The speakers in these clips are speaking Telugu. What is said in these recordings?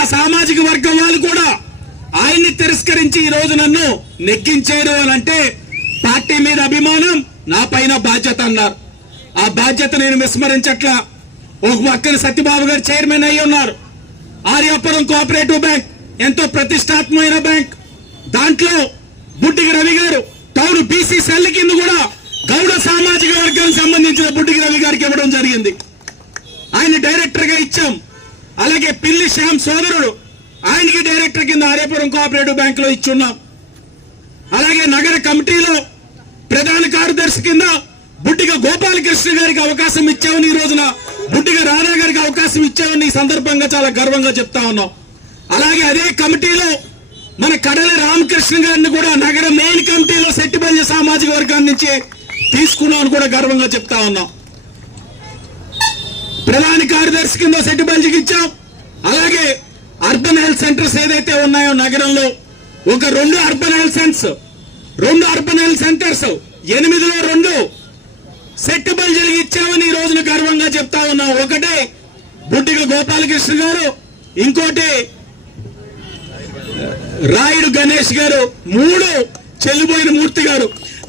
ఆ సామాజిక వర్గం వాళ్ళు కూడా ఆయన్ని తిరస్కరించి ఈ రోజు నన్ను నెగ్గించేయడం అని అంటే పార్టీ మీద అభిమానం, నా పైన బాధ్యత అన్నారు. ఆ బాధ్యత నేను విస్మరించట్లా. ఒక పక్కన సత్యబాబు గారు చైర్మన్ అయ్యి ఉన్నారు. ఆర్యాపురం కోఆపరేటివ్ బ్యాంక్ ఎంతో ప్రతిష్టాత్మకమైన బ్యాంక్. దాంట్లో బుడ్డిగి రవి గారు టౌన్ బీసీ సెల్ కింద కూడా గౌడ సామాజిక వర్గానికి సంబంధించిన బుడ్డిగి రవి గారికి ఇవ్వడం జరిగింది. ఆయన డైరెక్టర్ గా ఇచ్చాం. అలాగే పిల్లి శ్యామ్ సోదరుడు, ఆయనకి డైరెక్టర్ కింద ఆర్యాపురం కోఆపరేటివ్ బ్యాంక్ లో ఇచ్చున్నాం. అలాగే నగర కమిటీలో ప్రధాన కార్యదర్శి కింద బుడ్డిగ గోపాలకృష్ణ గారికి అవకాశం ఇచ్చామని, ఈ రోజున బుడ్డిగ రాధా గారికి అవకాశం ఇచ్చామని ఈ సందర్భంగా చాలా గర్వంగా చెప్తా ఉన్నాం. అలాగే అదే కమిటీలో మన కడలి రామకృష్ణ గారిని కూడా నగర మెయిన్ కమిటీలో సెట్టిబల్య సామాజిక వర్గాన్ని నుంచి తీసుకున్నామని కూడా గర్వంగా చెప్తా ఉన్నాం. ప్రధాన కార్యదర్శి కింద సెట్టిబల్జికి ఇచ్చాం. అలాగే అర్బన్ హెల్త్ సెంటర్స్ ఏదైతే ఉన్నాయో నగరంలో ఒక 2 అర్బన్ హెల్త్ సెంటర్స్ 8లో 2 సెట్టిబల్జికి ఇచ్చామని ఈ రోజున గర్వంగా చెప్తా ఉన్నాం. ఒకటే బుడ్డిగ గోపాలకృష్ణ గారు, ఇంకోటి రాయుడు గణేష్ గారు, 3 చెల్లిపోయిన మూర్తి గారు.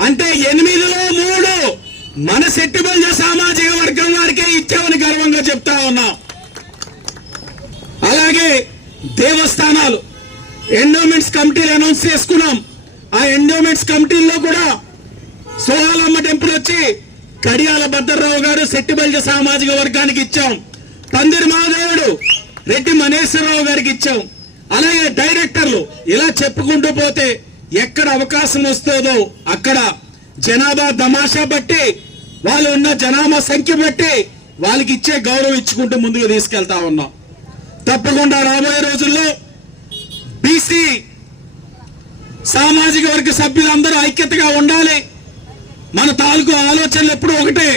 అంటే 8లో 3 మన సెట్టిబల్జ సామాజిక వర్గం వారికే ఇచ్చామని గర్వంగా చెప్తా ఉన్నాం. అలాగే దేవస్థానాలు ఎండోమెంట్స్ కమిటీలు అనౌన్స్ చేసుకున్నాం. ఆ ఎండోమెంట్స్ కమిటీల్లో కూడా సోహాలమ్మ టెంపుల్ వచ్చి కడియాల భద్రరావు గారు సెట్టిబల్జ సామాజిక వర్గానికి ఇచ్చాం. పందిరి మహాదేవుడు రెడ్డి మనేశ్వరరావు గారికి ఇచ్చాం. అలాగే డైరెక్టర్లు ఇలా చెప్పుకుంటూ పోతే ఎక్కడ అవకాశం వస్తుందో అక్కడ జనాభా తమాషా బట్టి, వాళ్ళు ఉన్న జనాభా సంఖ్య బట్టి వాళ్ళకి ఇచ్చే గౌరవం ఇచ్చుకుంటూ ముందుకు తీసుకెళ్తా ఉన్నాం. తప్పకుండా రాబోయే రోజుల్లో బీసీ సామాజిక వర్గ సభ్యులందరూ ఐక్యతగా ఉండాలి. మన తాలూకు ఆలోచనలు ఎప్పుడు ఒకటే,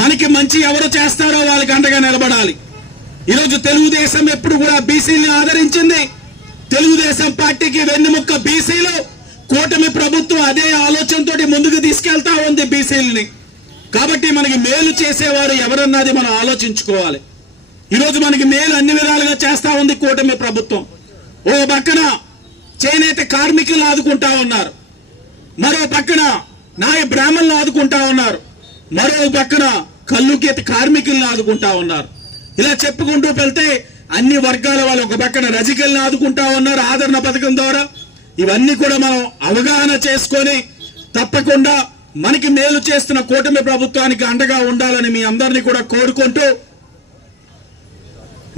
మనకి మంచి ఎవరు చేస్తారో వాళ్ళకి అండగా నిలబడాలి. ఈరోజు తెలుగుదేశం ఎప్పుడు కూడా బీసీని ఆదరించింది. తెలుగుదేశం పార్టీకి వెన్నెముక్క బీసీలు. కూటమి ప్రభుత్వం అదే ఆలోచనతో ముందుకు తీసుకెళ్తా ఉంది బీసీలని. కాబట్టి మనకి మేలు చేసేవారు ఎవరన్నది మనం ఆలోచించుకోవాలి. ఈరోజు మనకి మేలు అన్ని విధాలుగా చేస్తా ఉంది కూటమి ప్రభుత్వం. ఓ పక్కన చేనేత కార్మికులను ఆదుకుంటా ఉన్నారు, మరో పక్కన నాయ బ్రాహ్మణులను ఆదుకుంటా ఉన్నారు, మరో పక్కన కల్లుగీత కార్మికులను ఆదుకుంటా ఉన్నారు. ఇలా చెప్పుకుంటూ వెళ్తే అన్ని వర్గాల వాళ్ళు ఒక పక్కన రజకులను ఆదుకుంటా ఉన్నారు ఆదరణ పథకం ద్వారా. ఇవన్నీ కూడా మనం అవగాహన చేసుకొని తప్పకుండా మనకి మేలు చేస్తున్న కూటమి ప్రభుత్వానికి అండగా ఉండాలని మీ అందరినీ కూడా కోరుకుంటూ